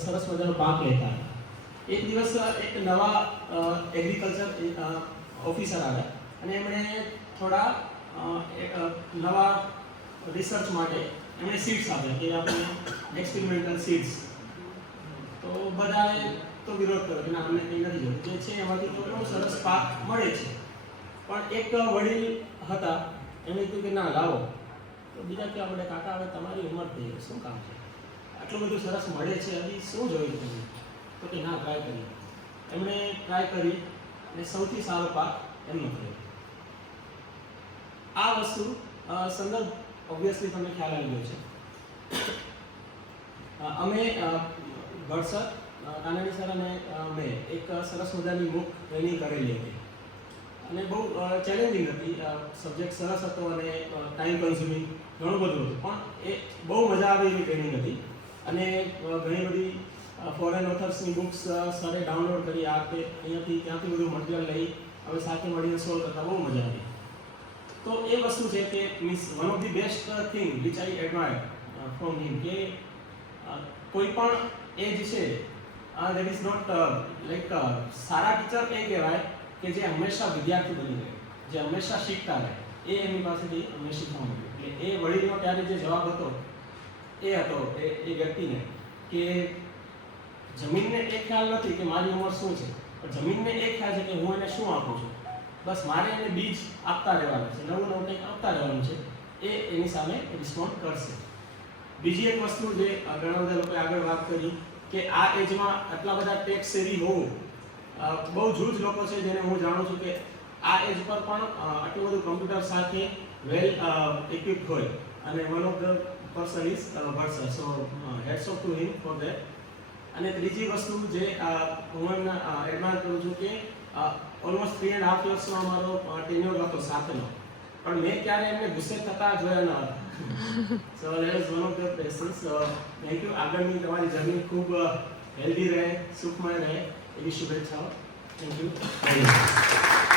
સરસ મજાનો પાક લેતા હતા. એક દિવસ એક નવા એગ્રીકલ્ચર ઓફિસર આવ્યા અને એમણે થોડા નવા રિસર્ચ માટે એમણે સીડ્સ આપ્યા કે આપણે એક્સપેરિમેન્ટલ સીડ્સ. તો બધાએ તો વિરોધ કર્યો કે ના, અમને કંઈ નથી જોયું, જે છે એમાંથી તો બહુ સરસ પાક મળે છે. પણ એક વડીલ હતા, એમણે કીધું કે ના, લાવો. તો બીજા કહેવા આપણે, કાકા હવે તમારી ઉંમર થઈ ગઈ, શું કામ છે, આટલું બધું સરસ મળે છે, હજી શું જોયું તમે? તો કે ના, ટ્રાય કરીએ. એમણે ટ્રાય કરી અને સૌથી સારો પાક એમનો થયો. આ વસ્તુ સંદર્ભ ઓબ્વિયસલી તમને ખ્યાલ આવી ગયો છે. અમે વડસર કાનાણી સર અને મેં એક સરસ મજાની બુક ટ્રેનિંગ કરેલી હતી અને બહુ ચેલેન્જિંગ હતી. સબ્જેક્ટ સરસ હતો અને ટાઈમ કન્ઝ્યુમિંગ ઘણું બધું હતું, પણ એ બહુ મજા આવે એવી ટ્રેનિંગ હતી. અને ઘણી બધી ફોરેન ઓથર્સની બુક્સ સરે ડાઉનલોડ કરી, આ તે અહીંયાથી ત્યાંથી બધું મટીરિયલ લઈ હવે સાથે મળીને સોલ્વ કરતા બહુ મજા આવી. તો એ વસ્તુ છે કે means one of the best thing which I admire from him, કે કોઈ પણ એજ છે દેટ ઇઝ નોટ લાઈક સારા ટીચર એ કહેવાય કે જે હંમેશા વિદ્યાર્થી બની રહે, જે હંમેશા શીખતા રહે. એ એમની પાસેથી અમને શીખવા મળ્યું. એટલે એ વડીલનો ત્યારે જે જવાબ હતો એ હતો એ વ્યક્તિને કે જમીનને એ ખ્યાલ નથી કે મારી ઉંમર શું છે, પણ જમીનને એ ખ્યાલ છે કે હું એને શું આપું છું. બસ મારે એને બીજ આપતા રહેવાનું છે, નવું નવું કંઈક આપતા રહેવાનું છે, એ એની સામે રિસ્પોન્ડ કરશે. બીજી એક વસ્તુ જે ઘણા બધા લોકોએ આગળ વાત કરી કે આ એજમાં આટલા બધા ટેક સેવી હોવું, બહુ જૂજ લોકો છે જેને હું જાણું છું કે આ એજ પર પણ આટલું બધું કમ્પ્યુટર સાથે વેલ ઇક્વિપ્ડ હોય. અને one of the person is Vadsar, so heads of to him for that. અને ત્રીજી વસ્તુ જે હું એડમાયર કરું છું કે ઓલમોસ્ટ 3.5 વર્ષનો અમારો ટેન્યોર હતો સાથેનો, પણ મેં ક્યારે એમને ગુસ્સે થતા જોયા ન હતા. So that is one of the places. Thank you. આગળની તમારી જર્ની ખૂબ હેલ્ધી રહે, સુખમય રહે એવી શુભેચ્છાઓ. Thank you.